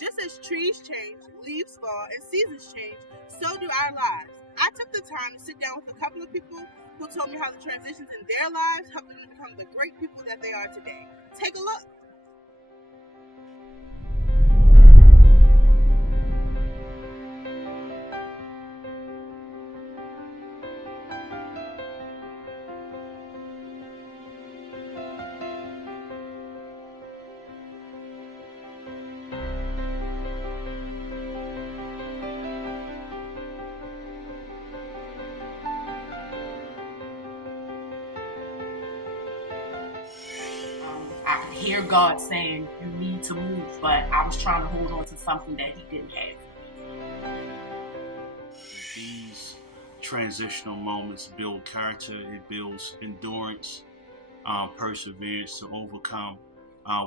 Just as trees change, leaves fall, and seasons change, so do our lives. I took the time to sit down with a couple of people who told me how the transitions in their lives helped them to become the great people that they are today. Take a look. I could hear God saying, you need to move, but I was trying to hold on to something that he didn't have. These transitional moments build character, it builds endurance, perseverance to overcome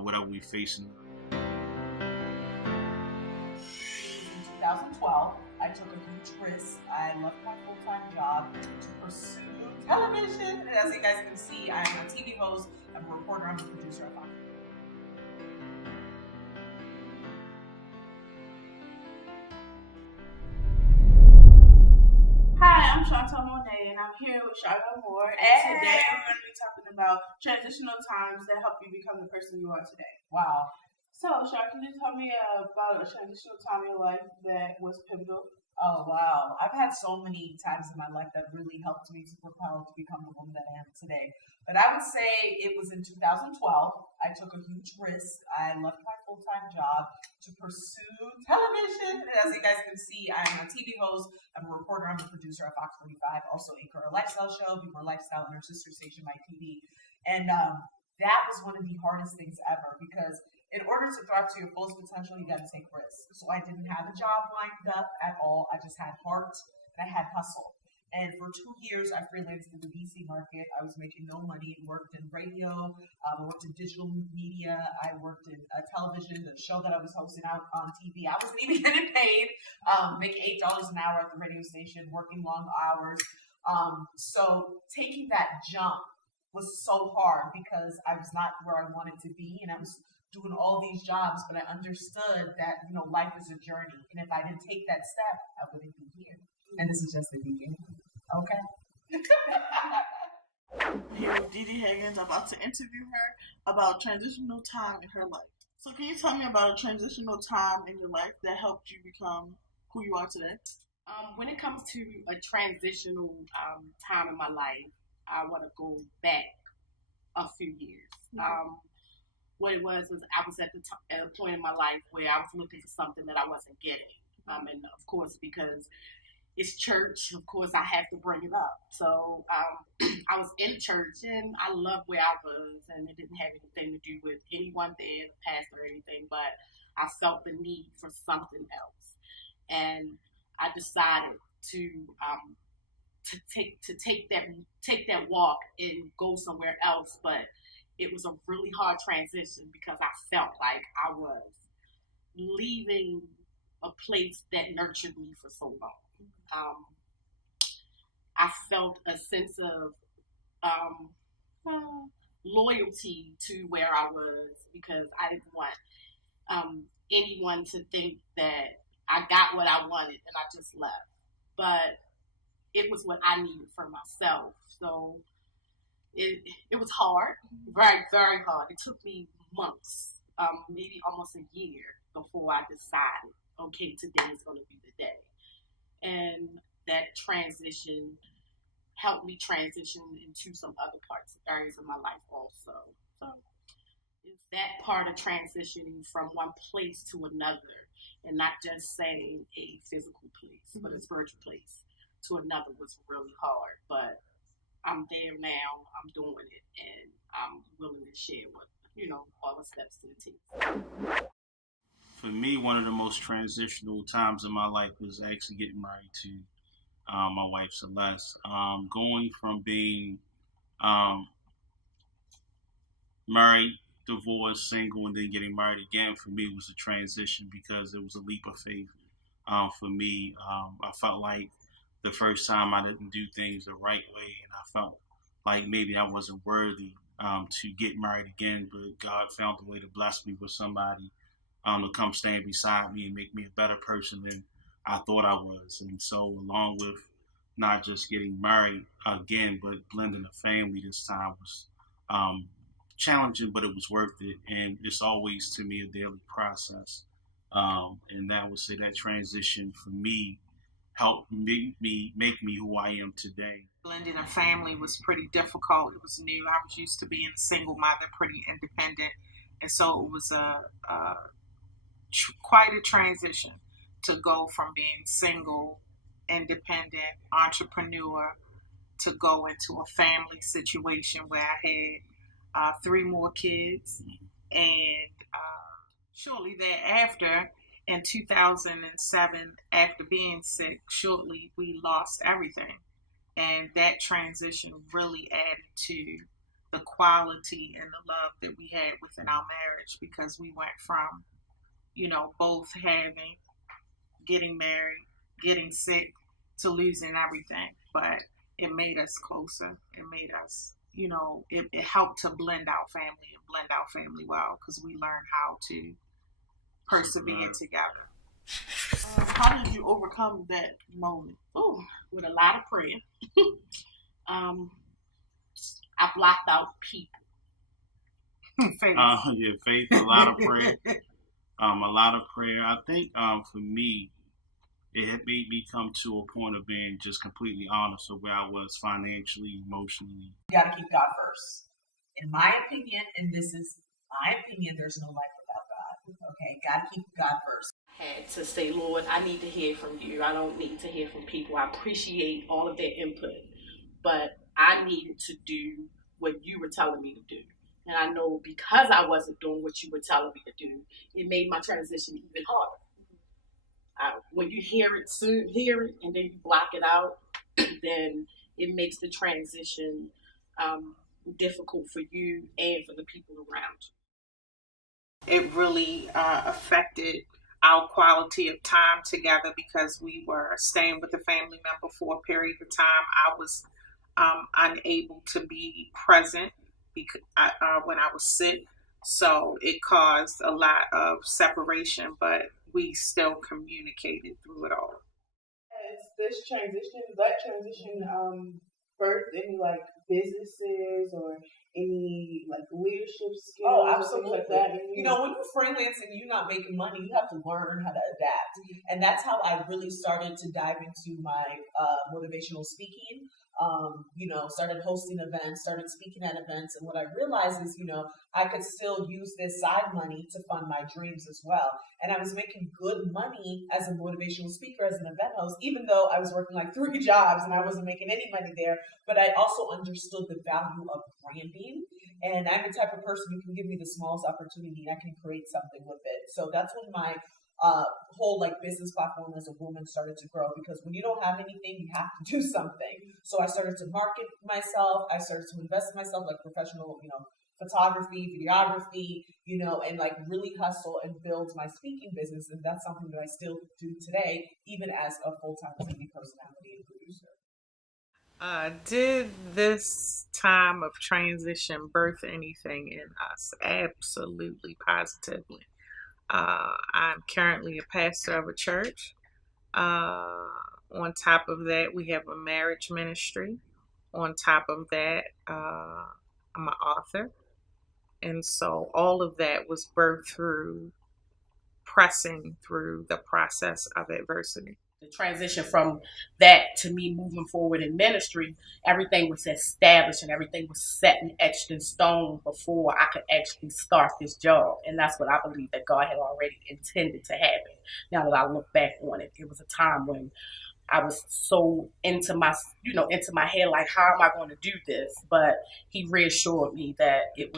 whatever we face in life. In 2012, I took a huge risk. I left my full-time job to pursue television. And as you guys can see, I'm a TV host, I'm a reporter, I'm a producer of Hagens. Hi, I'm Chontel Monae, and I'm here with Chardelle Moore. And today we're going to be talking about transitional times that help you become the person you are today. Wow. So, Char, can you tell me about a transitional time in your life that was pivotal? Oh, wow. I've had so many times in my life that really helped me to propel to become the woman that I am today. But I would say it was in 2012. I took a huge risk. I left my full-time job to pursue television. And as you guys can see, I'm a TV host, I'm a reporter, I'm a producer at Fox 45, also anchor a lifestyle show, Be More Lifestyle, and our sister station, My TV. And that was one of the hardest things ever because in order to thrive to your fullest potential, you got to take risks. So I didn't have a job lined up at all. I just had heart and I had hustle. And for 2 years, I freelanced in the DC market. I was making no money. I worked in radio. I worked in digital media. I worked in television, the show that I was hosting out on TV. I wasn't even getting paid. Making $8 an hour at the radio station, working long hours. So taking that jump was so hard because I was not where I wanted to be, and I was doing all these jobs, but I understood that, life is a journey. And if I didn't take that step, I wouldn't be here. And this is just the beginning. Okay? Here with Dee Dee Hagens, I'm about to interview her about transitional time in her life. So can you tell me about a transitional time in your life that helped you become who you are today? When it comes to a transitional time in my life, I want to go back a few years. Mm-hmm. What it was I was at a point in my life where I was looking for something that I wasn't getting. And of course, because it's church, of course, I have to bring it up. So I was in church and I loved where I was, and it didn't have anything to do with anyone there, the pastor or anything, but I felt the need for something else. And I decided to take that walk and go somewhere else, but it was a really hard transition because I felt like I was leaving a place that nurtured me for so long. I felt a sense of loyalty to where I was because I didn't want anyone to think that I got what I wanted and I just left. But it was what I needed for myself. So it was hard, very, very hard. It took me months, maybe almost a year before I decided, okay, today is going to be the day. And that transition helped me transition into some other areas of my life also. So it's that part of transitioning from one place to another and not just saying a physical place, but a spiritual place to another was really hard. But I'm there now, I'm doing it, and I'm willing to share what, all the steps to the team. For me, one of the most transitional times in my life was actually getting married to my wife, Celeste. Going from being married, divorced, single, and then getting married again, for me was a transition because it was a leap of faith. For me, I felt like the first time I didn't do things the right way, and I felt like maybe I wasn't worthy to get married again, but God found a way to bless me with somebody to come stand beside me and make me a better person than I thought I was. And so, along with not just getting married again, but blending a family this time was challenging, but it was worth it. And it's always, to me, a daily process. And I would say that transition for me helped make me who I am today. Blending a family was pretty difficult. It was new. I was used to being a single mother, pretty independent, and so it was quite a transition to go from being single, independent, entrepreneur to go into a family situation where I had 3 more kids, and shortly thereafter, in 2007, after being sick, shortly we lost everything. And that transition really added to the quality and the love that we had within our marriage, because we went from, both getting married, getting sick, to losing everything. But it made us closer. It made us, it helped to blend our family well, because we learned how to persevere together. How did you overcome that moment? Oh, with a lot of prayer. I blocked out people. Faith. Faith, a lot of prayer. A lot of prayer. I think for me, it had made me come to a point of being just completely honest with where I was financially, emotionally. You got to keep God first. In my opinion, and this is my opinion, there's no life without God. Okay, got to keep God first. Had to say, Lord, I need to hear from you. I don't need to hear from people. I appreciate all of their input, but I needed to do what you were telling me to do. And I know because I wasn't doing what you were telling me to do, it made my transition even harder. When you hear it, and then you block it out, then it makes the transition difficult for you and for the people around you. It really affected our quality of time together, because we were staying with a family member for a period of time. I was unable to be present because when I was sick, so it caused a lot of separation, but we still communicated through it all. Has this transition, that transition, birthed any businesses or any leadership skills? Oh, or absolutely. things like that? When you're freelancing and you're not making money, you have to learn how to adapt. And that's how I really started to dive into my motivational speaking. Started hosting events, started speaking at events. And what I realized is, I could still use this side money to fund my dreams as well. And I was making good money as a motivational speaker, as an event host, even though I was working 3 jobs and I wasn't making any money there. But I also understood the value of branding. And I'm the type of person who can give me the smallest opportunity and I can create something with it. So that's when my whole business platform as a woman started to grow, because when you don't have anything, you have to do something. So I started to market myself. I started to invest in myself, professional, photography, videography, and really hustle and build my speaking business. And that's something that I still do today, even as a full-time TV personality and producer. Did this time of transition birth anything in us? Absolutely, positively. I'm currently a pastor of a church. On top of that, we have a marriage ministry. On top of that, I'm an author. And so all of that was birthed through pressing through the process of adversity. The transition from that to me moving forward in ministry, everything was established and everything was set and etched in stone before I could actually start this job. And that's what I believe that God had already intended to happen. Now that I look back on it, it was a time when I was so into my head, how am I going to do this? But he reassured me that it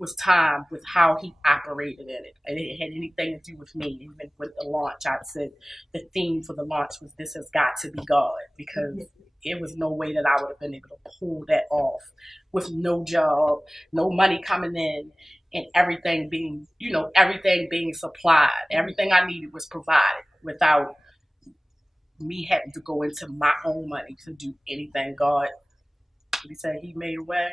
was time with how he operated in it. And it had anything to do with me. Even with the launch, I said the theme for the launch was, this has got to be God, because there was no way that I would have been able to pull that off with no job, no money coming in, and everything being supplied. Everything I needed was provided without me having to go into my own money to do anything. God, he said he made a way.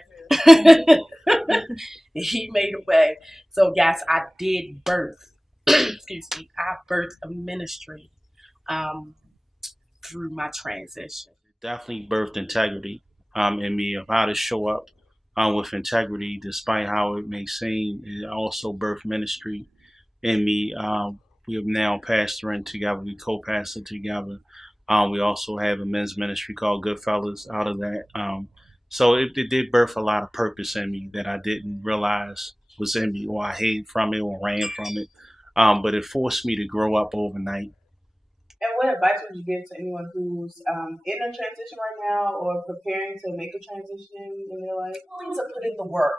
He made a way. So yes, I did birth excuse me, I birthed a ministry through my transition. Definitely birthed integrity in me of how to show up with integrity, despite how it may seem. It also birthed ministry in me. We have now pastoring together. We co-pastor together. We also have a men's ministry called Goodfellas out of that. So it did birth a lot of purpose in me that I didn't realize was in me, or I hid from it or ran from it. But it forced me to grow up overnight. And what advice would you give to anyone who's in a transition right now or preparing to make a transition in their life? Willing to put in the work.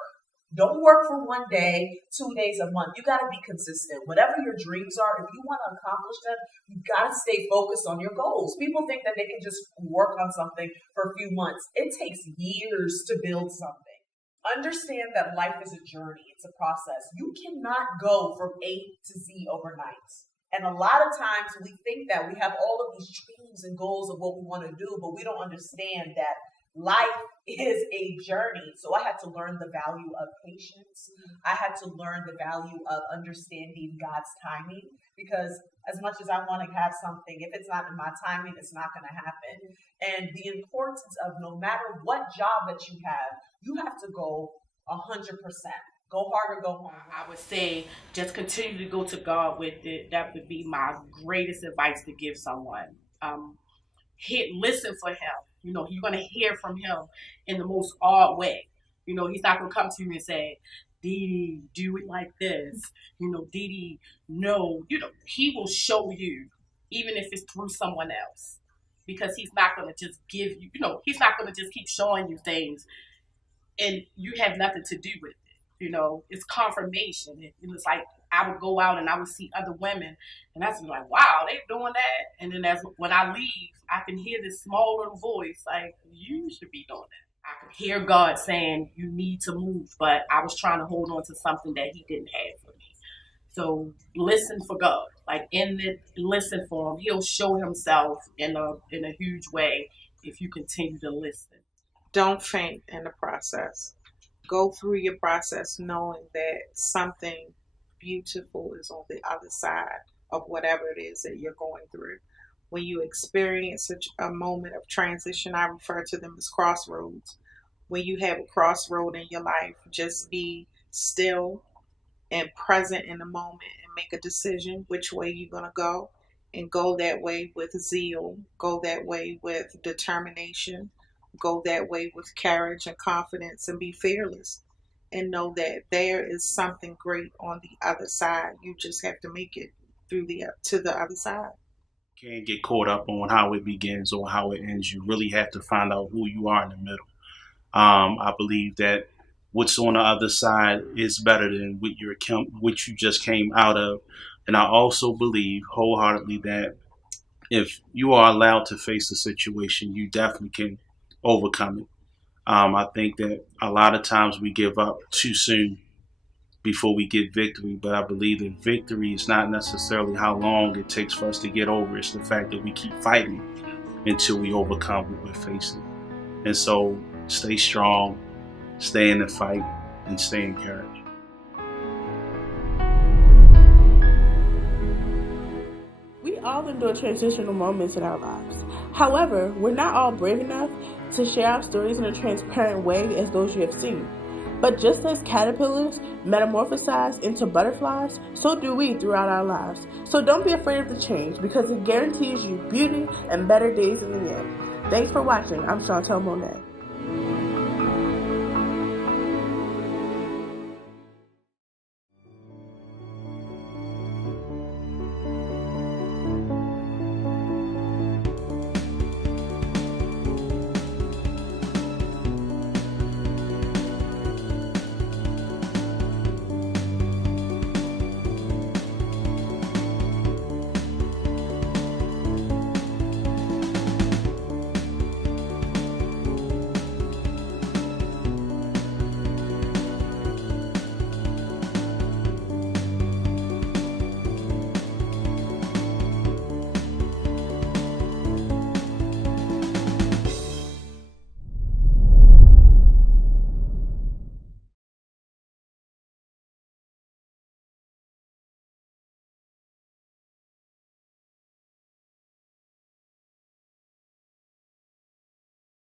Don't work for 1 day, 2 days, a month. You got to be consistent. Whatever your dreams are, if you want to accomplish them, you got to stay focused on your goals. People think that they can just work on something for a few months. It takes years to build something. Understand that life is a journey. It's a process. You cannot go from A to Z overnight. And a lot of times we think that we have all of these dreams and goals of what we want to do, but we don't understand that life is a journey. So I had to learn the value of patience. I had to learn the value of understanding God's timing, because as much as I want to have something, if it's not in my timing, it's not going to happen. And the importance of no matter what job that you have to go 100%. Go hard or go home. I would say just continue to go to God with it. That would be my greatest advice to give someone. Listen for him. You know, you're going to hear from him in the most odd way. You know, he's not going to come to you and say, Dee Dee, do it like this. You know, Dee Dee, no. You know, he will show you, even if it's through someone else. Because he's not going to just give you, he's not going to just keep showing you things and you have nothing to do with it. You know, it's confirmation. It was like I would go out and I would see other women and I'd be like, wow, they're doing that. And then when I leave, I can hear this small little voice like, you should be doing that. I could hear God saying, you need to move. But I was trying to hold on to something that he didn't have for me. So listen for God. Like listen for him. He'll show himself in a huge way if you continue to listen. Don't faint in the process. Go through your process knowing that something beautiful is on the other side of whatever it is that you're going through. When you experience a moment of transition, I refer to them as crossroads. When you have a crossroad in your life, just be still and present in the moment and make a decision which way you're going to go, and go that way with zeal, go that way with determination, go that way with courage and confidence, and be fearless and know that there is something great on the other side. You just have to make it through to the other side. Can't get caught up on how it begins or how it ends. You really have to find out who you are in the middle. I believe that what's on the other side is better than what you just came out of. And I also believe wholeheartedly that if you are allowed to face the situation, you definitely can overcome it. I think that a lot of times we give up too soon before we get victory, but I believe that victory is not necessarily how long it takes for us to get over. It's the fact that we keep fighting until we overcome what we're facing. And so stay strong, stay in the fight, and stay encouraged. We all endure transitional moments in our lives. However, we're not all brave enough to share our stories in a transparent way as those you have seen. But just as caterpillars metamorphosize into butterflies, so do we throughout our lives. So don't be afraid of the change, because it guarantees you beauty and better days in the end. Thanks for watching. I'm Chontel Monae.